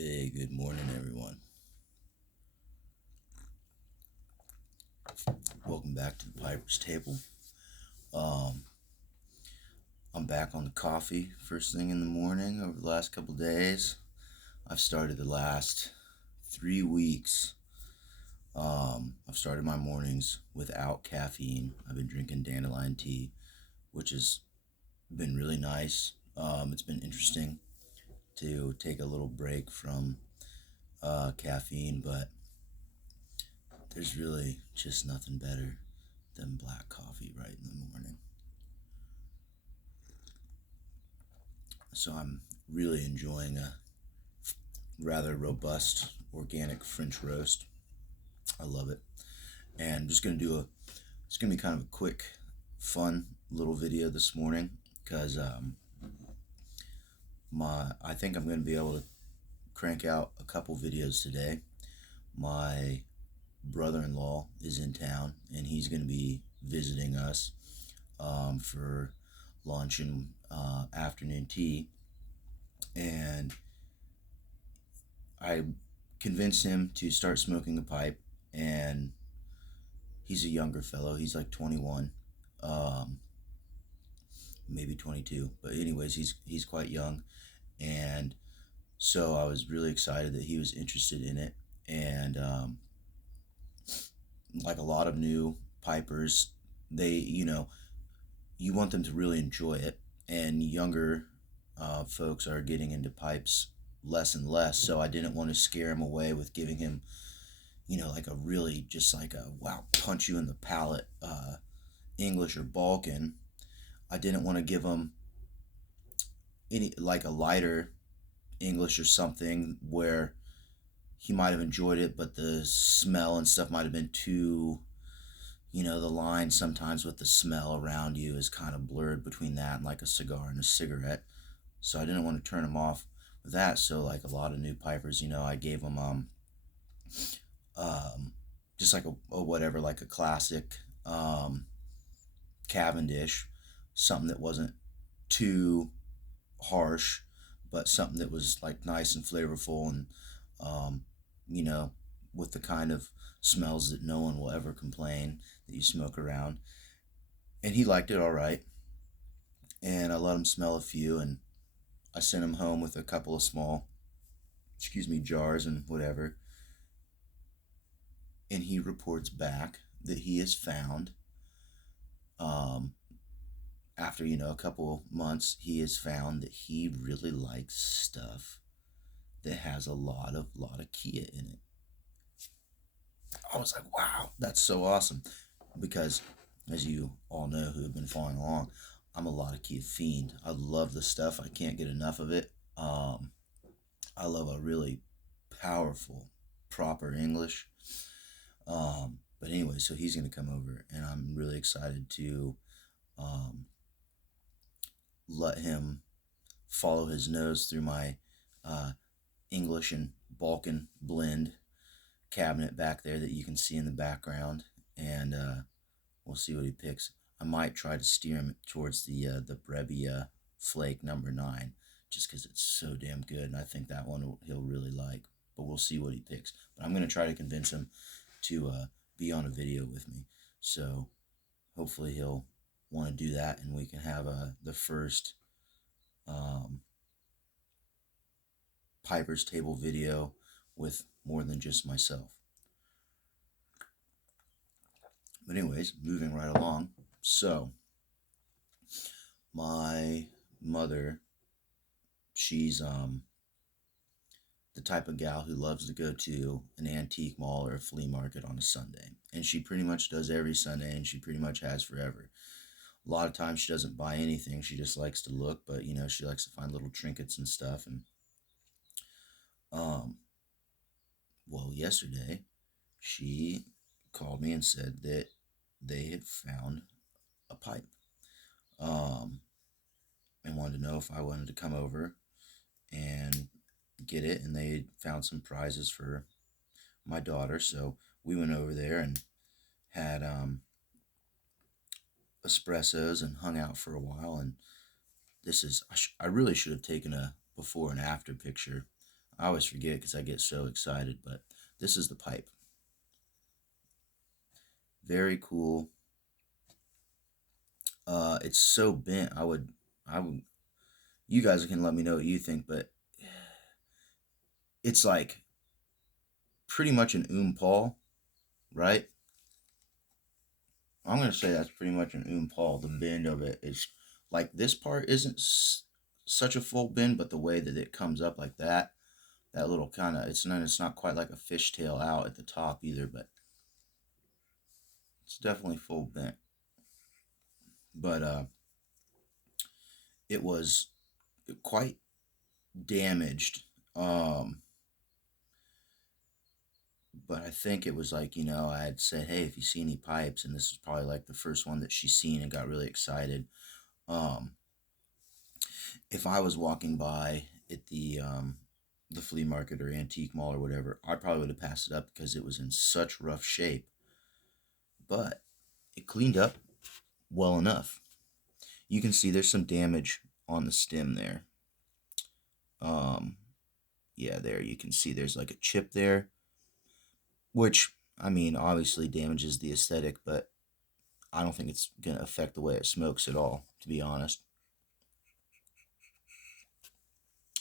Hey, good morning, everyone. Welcome back to the Piper's Table. Um, I'm back on the coffee first thing in the morning over the last couple days. I've started the last 3 weeks. I've started my mornings without caffeine. I've been drinking dandelion tea, which has been really nice. It's been interesting to take a little break from caffeine, but there's really just nothing better than black coffee right in the morning. So I'm really enjoying a rather robust organic French roast. I love it. And I'm just gonna do it's gonna be kind of a quick, fun little video this morning because I think I'm gonna be able to crank out a couple videos today. My brother-in-law is in town and he's gonna be visiting us for lunch and afternoon tea, and I convinced him to start smoking a pipe, and he's a younger fellow. He's like 21, um, maybe 22. But anyways, he's quite young, and so I was really excited that he was interested in it. And like a lot of new pipers, they you want them to really enjoy it, and younger folks are getting into pipes less and less. So I didn't want to scare him away with giving him like a really just like a wow, punch you in the palate English or Balkan. I didn't want to give him any like a lighter English or something where he might have enjoyed it, but the smell and stuff might have been too, the line sometimes with the smell around you is kind of blurred between that and like a cigar and a cigarette. So I didn't want to turn him off with that. So like a lot of new pipers, I gave them um, just like a whatever, like a classic cavendish, something that wasn't too harsh, but something that was like nice and flavorful, and um, you know, with the kind of smells that no one will ever complain that you smoke around. And he liked it all right, and I let him smell a few, and I sent him home with a couple of small, jars and whatever. And he reports back that he has found, um, after a couple of months, he has found that he really likes stuff that has a lot of Kia in it. I was like, wow, that's so awesome. Because as you all know who have been following along, I'm a lot of Kia fiend. I love the stuff. I can't get enough of it. I love a really powerful, proper English. But anyway, so he's gonna come over, and I'm really excited to um, let him follow his nose through my uh, English and Balkan blend cabinet back there that you can see in the background, and we'll see what he picks. I might try to steer him towards the Brebbia Flake number 9, just because it's so damn good, and I think that one he'll really like. But we'll see what he picks. But I'm gonna try to convince him to be on a video with me. So hopefully he'll want to do that, and we can have the first um, Piper's Table video with more than just myself. But anyways, moving right along. So my mother, she's the type of gal who loves to go to an antique mall or a flea market on a Sunday. And she pretty much does every Sunday, and she pretty much has forever. A lot of times she doesn't buy anything. She just likes to look, but she likes to find little trinkets and stuff. And um well, yesterday she called me and said that they had found a pipe. Um and wanted to know if I wanted to come over and get it, and they found some prizes for my daughter. So we went over there and had espressos and hung out for a while. And I really should have taken a before and after picture. I always forget because I get so excited, but this is the pipe. Very cool. It's so bent. I would. You guys can let me know what you think, but it's like pretty much an paul, right? I'm gonna say that's pretty much an paul. The bend of it is like this part isn't such a full bend, but the way that it comes up like that, that little kind of it's not quite like a fishtail out at the top either, but it's definitely full bent. But it was quite damaged. Um, but I think it was like, I had said, hey, if you see any pipes, and this was probably like the first one that she's seen and got really excited. Um, if I was walking by at the flea market or antique mall or whatever, I probably would have passed it up because it was in such rough shape. But it cleaned up well enough. You can see there's some damage on the stem there. Um, yeah, there you can see there's like a chip there, which I mean obviously damages the aesthetic, but I don't think it's gonna affect the way it smokes at all, to be honest.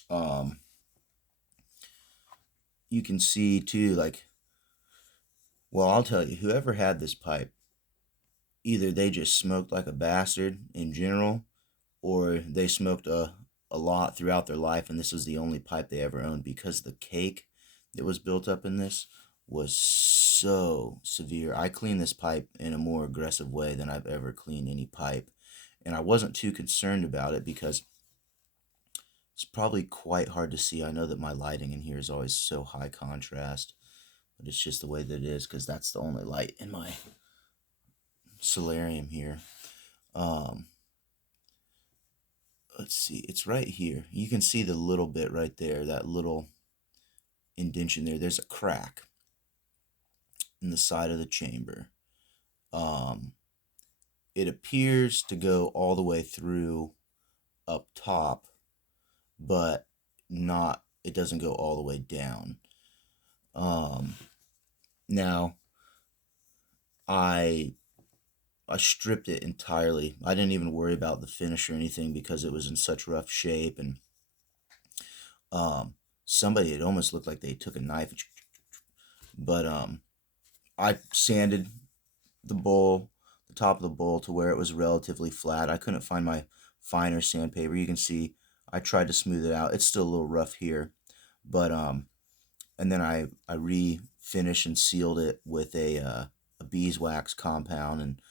Um, you can see too, like, well, I'll tell you, whoever had this pipe, either they just smoked like a bastard in general, or they smoked a lot throughout their life, and this was the only pipe they ever owned because the cake that was built up in this was so severe. I cleaned this pipe in a more aggressive way than I've ever cleaned any pipe, and I wasn't too concerned about it because it's probably quite hard to see. I know that my lighting in here is always so high contrast, but it's just the way that it is because that's the only light in my solarium here. Um, let's see, it's right here. You can see the little bit right there, that little indention there. There's a crack in the side of the chamber. Um, it appears to go all the way through up top, but not. It doesn't go all the way down. Um, now I I stripped it entirely. I didn't even worry about the finish or anything because it was in such rough shape, and um, somebody, it almost looked like they took a knife, but I sanded the bowl, the top of the bowl, to where it was relatively flat. I couldn't find my finer sandpaper. You can see I tried to smooth it out. It's still a little rough here, but and then I refinished and sealed it with a beeswax compound and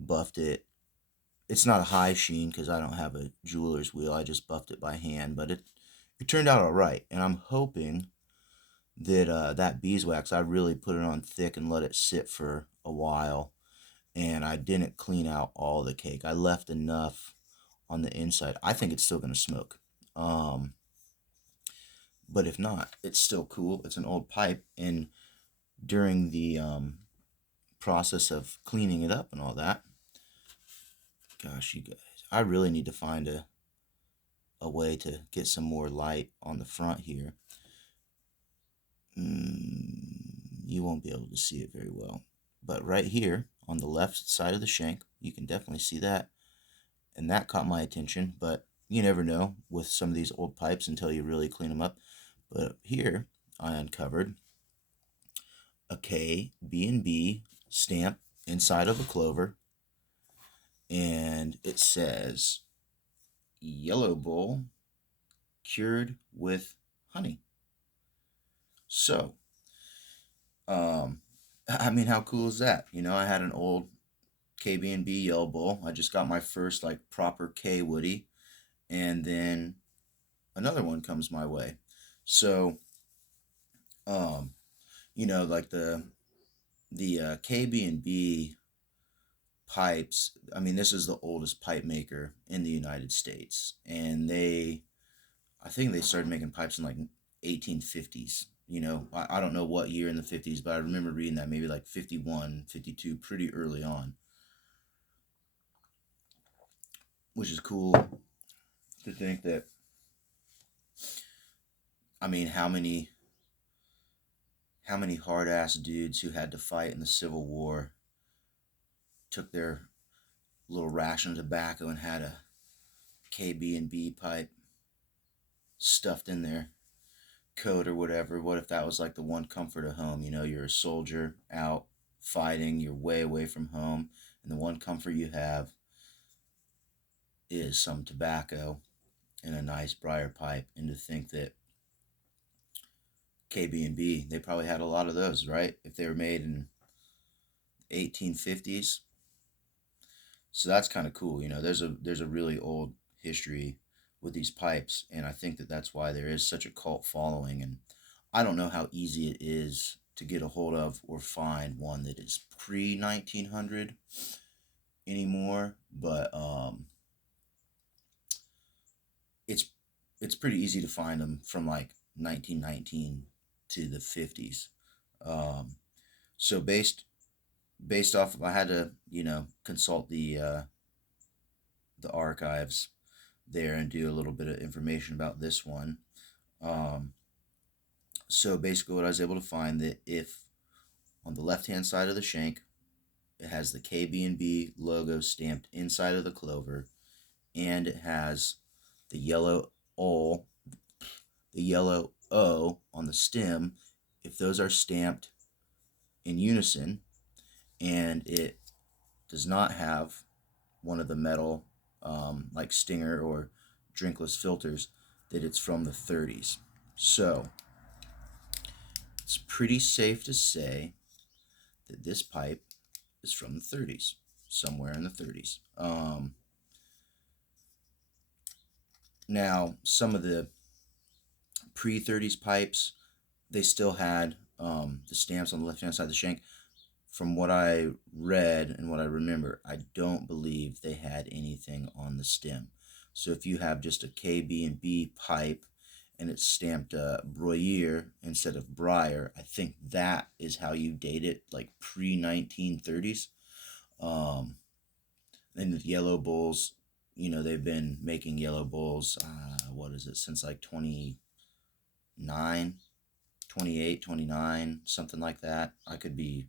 buffed it. It's not a high sheen because I don't have a jeweler's wheel. I just buffed it by hand, but it turned out all right. And I'm hoping that that beeswax, I really put it on thick and let it sit for a while. And I didn't clean out all the cake. I left enough on the inside. I think it's still gonna smoke. Um, but if not, it's still cool. It's an old pipe, and during the process of cleaning it up and all that, gosh, you guys, I really need to find a way to get some more light on the front here. You won't be able to see it very well. But right here on the left side of the shank, you can definitely see that. And that caught my attention, but you never know with some of these old pipes until you really clean them up. But here, I uncovered a KB&B stamp inside of a clover, and it says yellow bull cured with honey. So, um, I mean, how cool is that? I had an old KB&B Yellow Bull. I just got my first like proper K Woody, and then another one comes my way. So, um, like the KB&B pipes. I mean, this is the oldest pipe maker in the United States, and I think they started making pipes in like 1850s. I don't know what year in the 50s, but I remember reading that maybe like 51, 52, pretty early on, which is cool to think that. I mean, how many hard ass dudes who had to fight in the Civil War took their little ration of tobacco and had a KB&B pipe stuffed in their coat or whatever. What if that was like the one comfort of home? You know, you're a soldier out fighting, you're way away from home, and the one comfort you have is some tobacco and a nice briar pipe. And to think that KB&B, they probably had a lot of those, right? If they were made in 1850s. So that's kind of cool. You know, there's a really old history with these pipes, and I think that that's why there is such a cult following. And I don't know how easy it is to get a hold of or find one that is pre 1900 anymore, but it's it's pretty easy to find them from like 1919 to the 50s. Um, so based off of, I had to consult the archives there and do a little bit of information about this one. Um, so basically, what I was able to find that if on the left hand side of the shank, it has the KB&B logo stamped inside of the clover, and it has the yellow O, the yellow O on the stem. If those are stamped in unison, and it does not have one of the metal like Stinger or drinkless filters, that it's from the 30s. So it's pretty safe to say that this pipe is from the 30s, somewhere in the 30s. Now, some of the pre 30s pipes, they still had the stamps on the left hand side of the shank. From what I read and what I remember, I don't believe they had anything on the stem. So if you have just a KB&B pipe and it's stamped Broyer instead of Briar, I think that is how you date it, like pre 1930s. Um, and the yellow bulls, they've been making yellow bulls, what is it, since like 29, 28, 29, something like that. I could be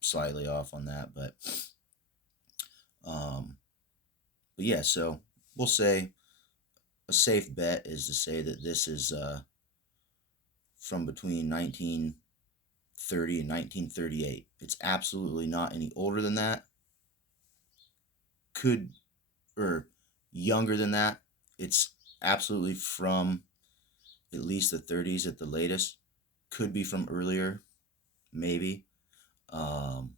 slightly off on that, um, but yeah, so we'll say a safe bet is to say that this is from between 1930 and 1938. It's absolutely not any older than that. Could or younger than that. It's absolutely from at least the 30s at the latest. Could be from earlier, maybe. Um,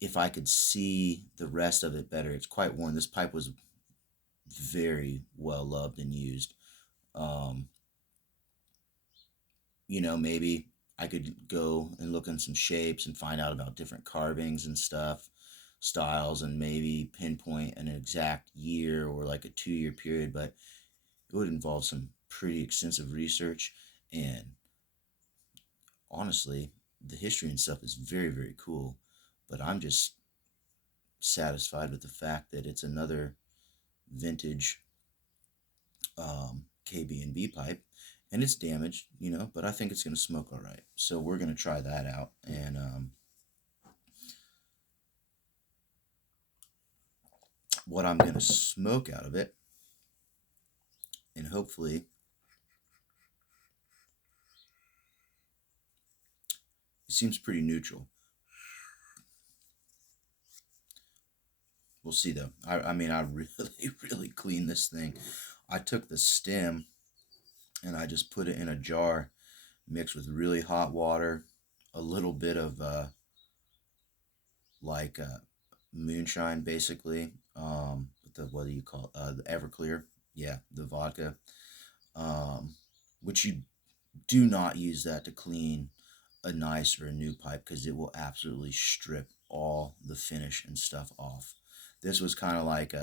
if I could see the rest of it better, it's quite worn. This pipe was very well loved and used. Um, maybe I could go and look in some shapes and find out about different carvings and stuff, styles, and maybe pinpoint an exact year or like a 2 year period, but it would involve some pretty extensive research. And honestly, the history and stuff is very, very cool. But I'm just satisfied with the fact that it's another vintage KB&B pipe, and it's damaged, but I think it's going to smoke all right. So we're going to try that out. And what I'm going to smoke out of it, and hopefully it seems pretty neutral. We'll see though. I mean, I really, really cleaned this thing. I took the stem and I just put it in a jar mixed with really hot water, a little bit of like moonshine, basically. The what do you call the Everclear? Yeah, the vodka. Um, which you do not use that to clean a nice or a new pipe because it will absolutely strip all the finish and stuff off. This was kind of like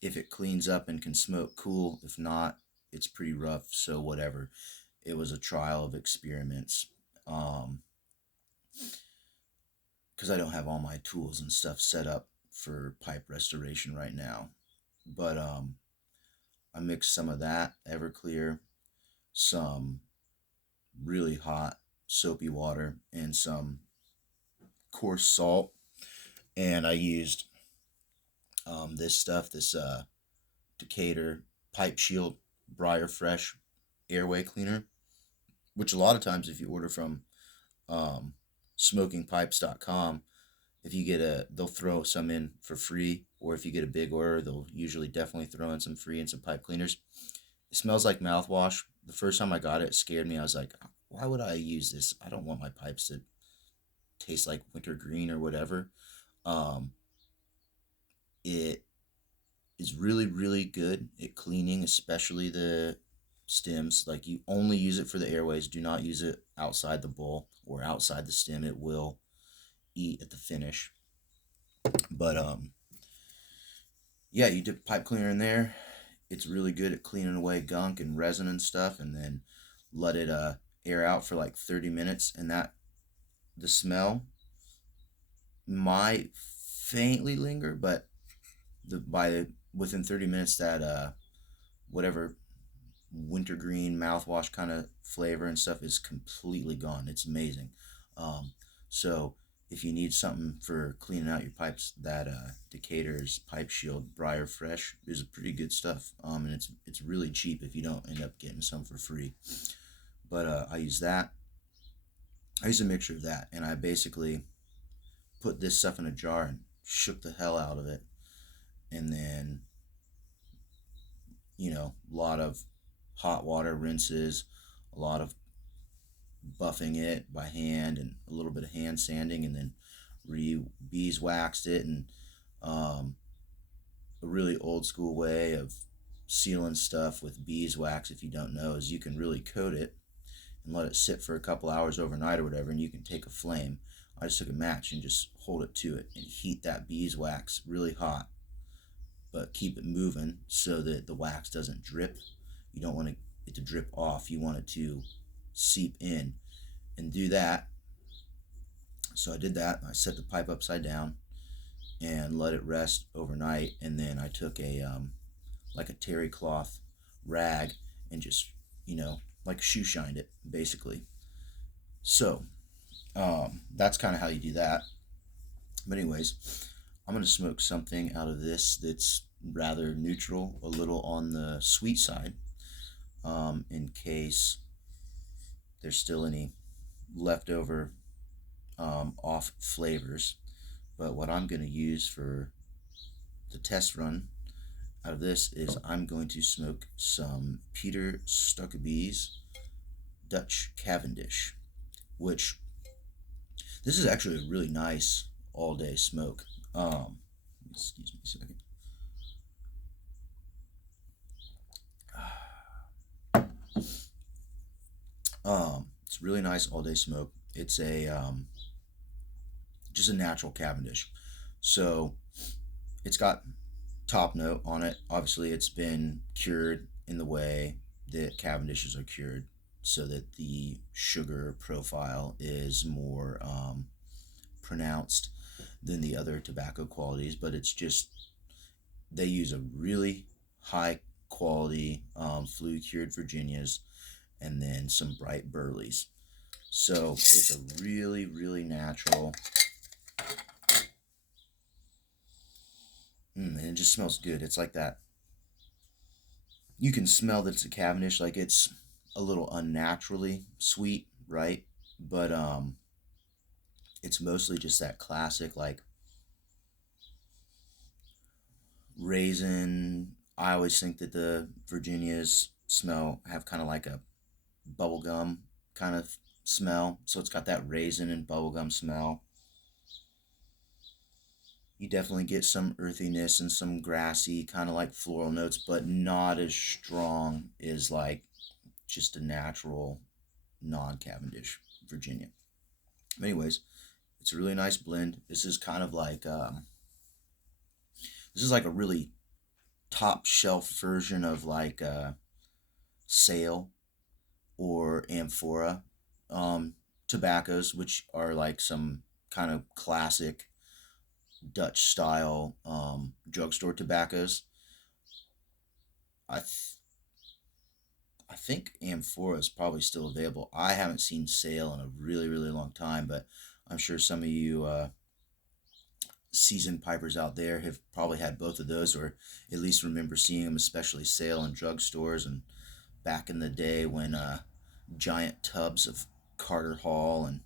if it cleans up and can smoke, cool. If not, it's pretty rough. So whatever. It was a trial of experiments. Um, because I don't have all my tools and stuff set up for pipe restoration right now. But I mix some of that Everclear, some really hot soapy water, and some coarse salt. And I used this stuff, this Decatur Pipe Shield Briar Fresh airway cleaner, which a lot of times if you order from um, smokingpipes.com, if you get they'll throw some in for free, or if you get a big order, they'll usually definitely throw in some free and some pipe cleaners. It smells like mouthwash. The first time I got it, it scared me. I was like, why would I use this? I don't want my pipes to taste like wintergreen or whatever. Um, it is really, really good at cleaning, especially the stems. Like, you only use it for the airways. Do not use it outside the bowl or outside the stem. It will eat at the finish. But yeah, you dip pipe cleaner in there. It's really good at cleaning away gunk and resin and stuff, and then let it air out for like 30 minutes, and that the smell might faintly linger, but within 30 minutes, that whatever wintergreen mouthwash kind of flavor and stuff is completely gone. It's amazing. Um, so if you need something for cleaning out your pipes, that Decatur's Pipe Shield Briar Fresh is pretty good stuff. And it's really cheap if you don't end up getting some for free. But I use that. I use a mixture of that, and I basically put this stuff in a jar and shook the hell out of it, and then a lot of hot water rinses, a lot of buffing it by hand, and a little bit of hand sanding, and then beeswaxed it. And um, a really old school way of sealing stuff with beeswax, if you don't know, is you can really coat it and let it sit for a couple hours overnight or whatever, and you can take a flame. I just took a match and just hold it to it and heat that beeswax really hot, but keep it moving so that the wax doesn't drip. You don't want it to drip off. You want it to seep in, and do that. So I did that. I set the pipe upside down and let it rest overnight, and then I took a like a terry cloth rag and just like shoe shined it basically. So that's kind of how you do that. But anyways, I'm gonna smoke something out of this that's rather neutral, a little on the sweet side, in case there's still any leftover off flavors. But what I'm going to use for the test run out of this is I'm going to smoke some Peter Stuckabee's Dutch Cavendish, which this is actually a really nice all day smoke. Excuse me a second. It's really nice all day smoke. It's a just a natural Cavendish, so it's got top note on it. Obviously, it's been cured in the way that Cavendishes are cured, so that the sugar profile is more pronounced than the other tobacco qualities. But it's just they use a really high quality flue cured Virginias, and then some bright burleys. So it's a really, really natural. And it just smells good. It's like that. You can smell that it's a Cavendish, like it's a little unnaturally sweet, right? But it's mostly just that classic like raisin. I always think that the Virginias have kind of like a bubblegum kind of smell. So it's got that raisin and bubblegum smell. You definitely get some earthiness and some grassy kind of like floral notes, but not as strong as like just a natural non-Cavendish Virginia. Anyways, it's a really nice blend. This is kind of like this is like a really top shelf version of like Sale or Amphora tobaccos, which are like some kind of classic Dutch style drugstore tobaccos. I think Amphora is probably still available. I haven't seen sale in a really, really long time, but I'm sure some of you seasoned pipers out there have probably had both of those, or at least remember seeing them, especially sale in drugstores and back in the day when giant tubs of Carter Hall and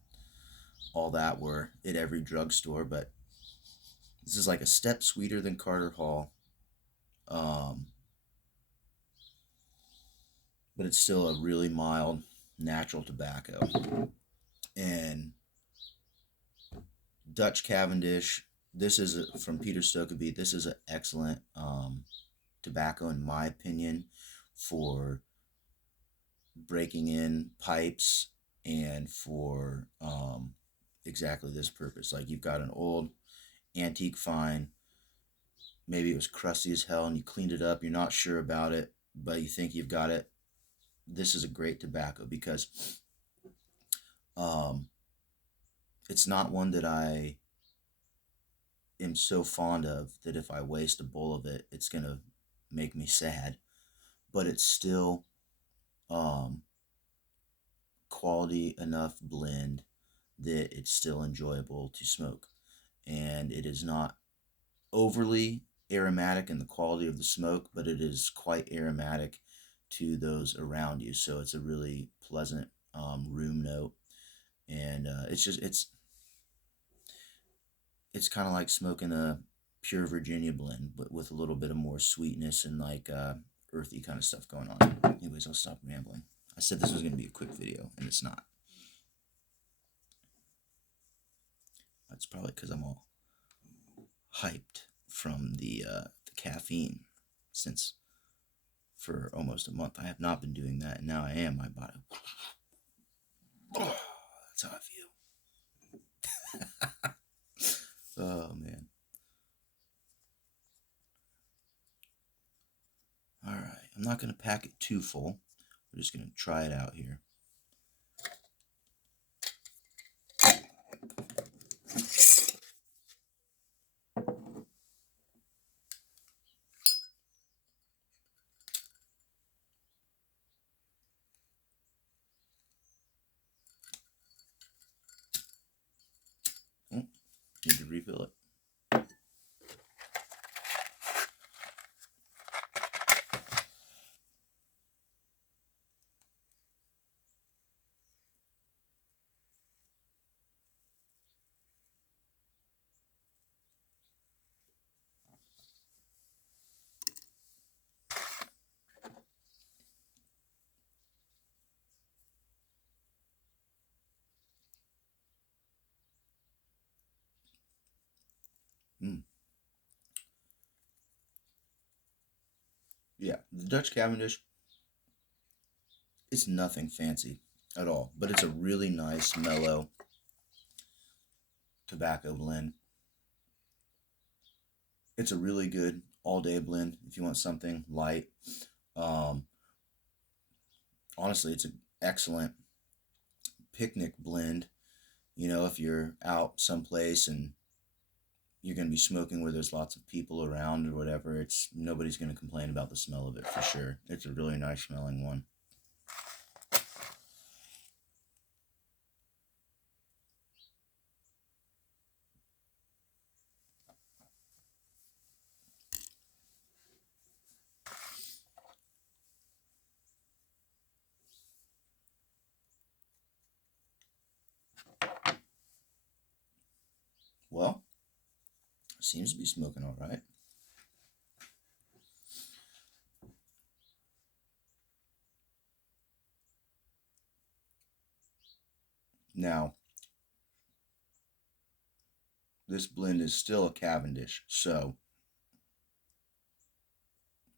all that were at every drugstore. But this is like a step sweeter than Carter Hall, um, but it's still a really mild natural tobacco. And Dutch Cavendish, this is from Peter Stokeby. This is an excellent tobacco, in my opinion, for breaking in pipes and for exactly this purpose. Like you've got an old antique fine, maybe it was crusty as hell and you cleaned it up, you're not sure about it, but you think you've got it. This is a great tobacco because um, it's not one that I am so fond of that if I waste a bowl of it, it's going to make me sad. But it's still um, quality enough blend that it's still enjoyable to smoke. And it is not overly aromatic in the quality of the smoke, but it is quite aromatic to those around you. So it's a really pleasant room note, and it's kind of like smoking a pure Virginia blend, but with a little bit of more sweetness and like earthy kind of stuff going on. Anyways, I'll stop rambling. I said this was going to be a quick video, and it's not. That's probably because I'm all hyped from the caffeine, since for almost a month I have not been doing that, and now I am. My body, that's how I feel. Oh man. All right, I'm not going to pack it too full. We're just going to try it out here. Oh, need to refill it. Mm. Yeah, the Dutch Cavendish, it's nothing fancy at all, but it's a really nice, mellow tobacco blend. It's a really good all-day blend if you want something light. Um, Honestly, it's an excellent picnic blend. You know, if you're out someplace and you're going to be smoking where there's lots of people around or whatever, it's nobody's going to complain about the smell of it for sure. It's a really nice smelling one. Well, seems to be smoking all right. Now, this blend is still a Cavendish, so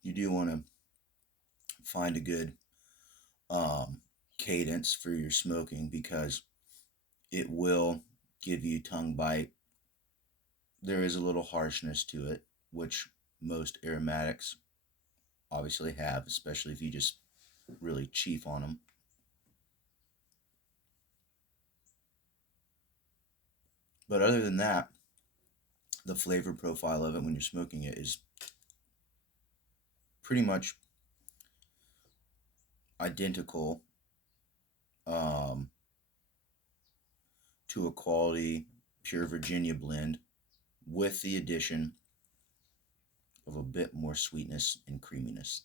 you do want to find a good um, cadence for your smoking because it will give you tongue bite. There is a little harshness to it, which most aromatics obviously have, especially if you just really chief on them. But other than that, the flavor profile of it when you're smoking it is pretty much identical um, to a quality pure Virginia blend with the addition of a bit more sweetness and creaminess.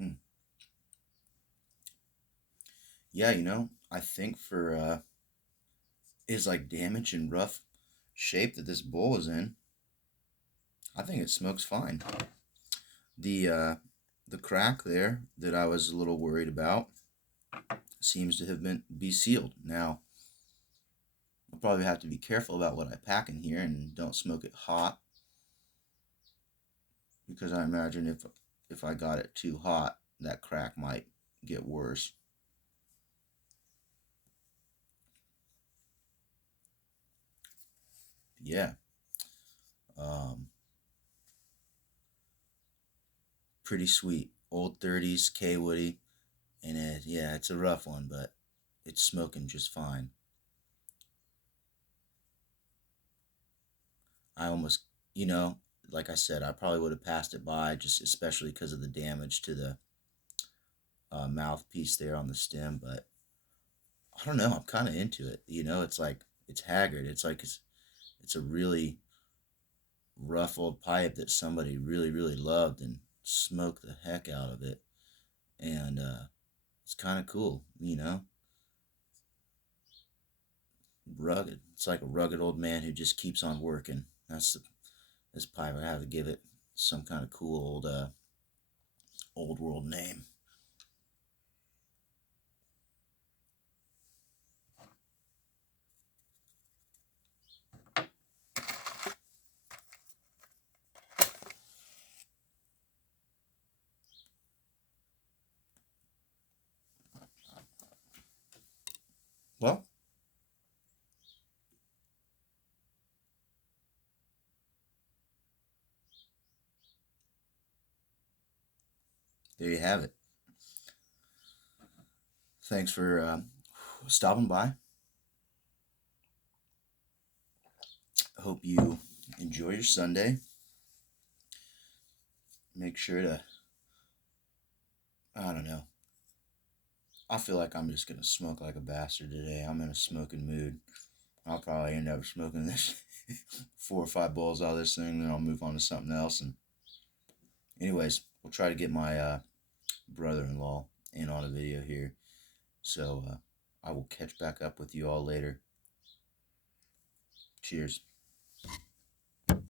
Mm. Yeah, I think for is like damaged and rough shape that this bowl is in, I think it smokes fine. The the crack there that I was a little worried about seems to have been be sealed. Now, I'll probably have to be careful about what I pack in here and don't smoke it hot, because I imagine if I got it too hot, that crack might get worse. Yeah. Um, Pretty sweet. Old 30s K Woody, and yeah, it's a rough one, but it's smoking just fine. I almost, you know, like I said, I probably would have passed it by, just especially because of the damage to the mouthpiece there on the stem. But I don't know, I'm kind of into it. It's like it's haggard. It's like it's a really rough old pipe that somebody really really loved and smoked the heck out of it, and it's kind of cool. Rugged. It's like a rugged old man who just keeps on working. This pipe. I have to give it some kind of cool old world name. Well, there you have it. Thanks for stopping by. Hope you enjoy your Sunday. Make sure to, I don't know. I feel like I'm just going to smoke like a bastard today. I'm in a smoking mood. I'll probably end up smoking this 4 or 5 bowls out of this thing, then I'll move on to something else. And, anyways, we'll try to get my brother in law in on a video here. So I will catch back up with you all later. Cheers.